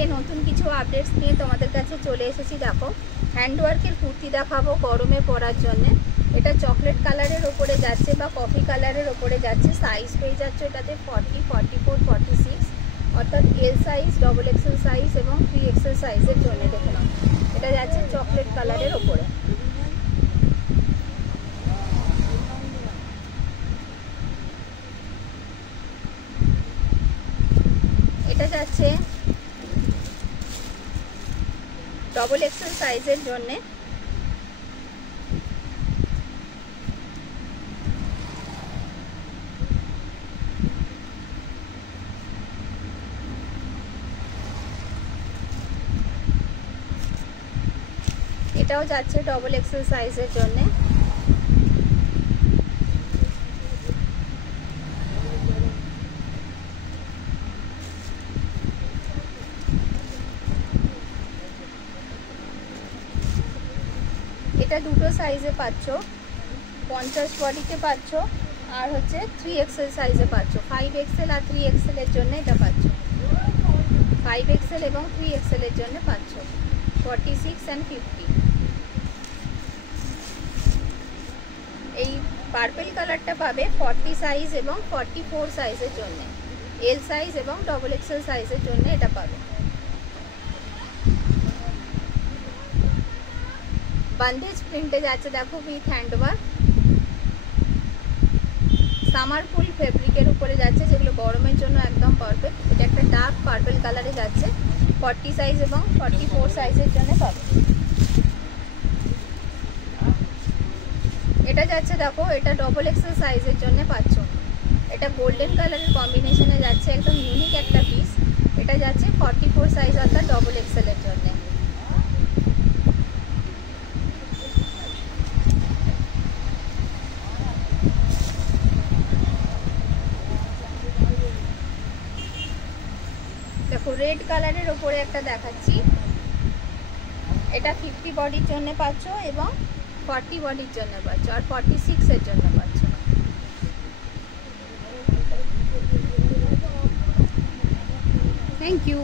আজকে নতুন কিছু আপডেটস নিয়ে তোমাদের কাছে চলে এসেছি। দেখো, হ্যান্ডওয়ার্কের কুর্তি দেখাবো গরমে পরার জন্য। এটা চকলেট কালারের ওপরে যাচ্ছে বা কফি কালারের ওপরে যাচ্ছে। সাইজ পেয়ে যাচ্ছে এটাতে 40, 44, 46, অর্থাৎ L size, double XL size এবং 3XL সাইজের জন্য। দেখে নাও, এটা যাচ্ছে চকলেট কালারের ওপরে। এটা যাচ্ছে ডবল এক্সেল সাইজের জন্যে। এটাও যাচ্ছে ডবল এক্সেল সাইজের জন্যে। এটা দুটো সাইজে পাচ্ছ, 50 বডিতে পাচ্ছ আর হচ্ছে 3XL সাইজে পাচ্ছ। 5XL আর 3XL এর জন্য এটা পাচ্ছ। 5XL এবং 3XL এর জন্য পাচ্ছ 46 and 50। এই পার্পল কালারটা পাবে 40 সাইজ এবং 44 সাইজের জন্য। এল সাইজ এবং ডবল এক্সেল সাইজের জন্য এটা পাবে। বন্দেজ প্রিন্টে যাচ্ছে, দেখো, উইথ হ্যান্ডওয়ার্ক। সামার ফুল ফেব্রিকের উপরে যাচ্ছে, যেগুলো গরমের জন্য একদম পারফেক্ট। এটা একটা ডার্ক পার্পল কালারে যাচ্ছে, 40 সাইজ এবং 44 সাইজের জন্য পাবে। এটা যাচ্ছে, দেখো, এটা ডবল এক্সেল সাইজের জন্য পাচ্ছ। এটা গোল্ডেন কালারের কম্বিনেশনে যাচ্ছে, একদম ইউনিক একটা পিস। এটা যাচ্ছে 44 সাইজ, অর্থাৎ ডবল এক্সেল এর জন্য। দেখো, রেড কালারের ওপরে একটা দেখাচ্ছি। এটা 50 বডির জন্য পাচ্ছ এবং 40 বডির জন্য পাচ্ছ আর 46 এর জন্য পাচ্ছ। Thank you.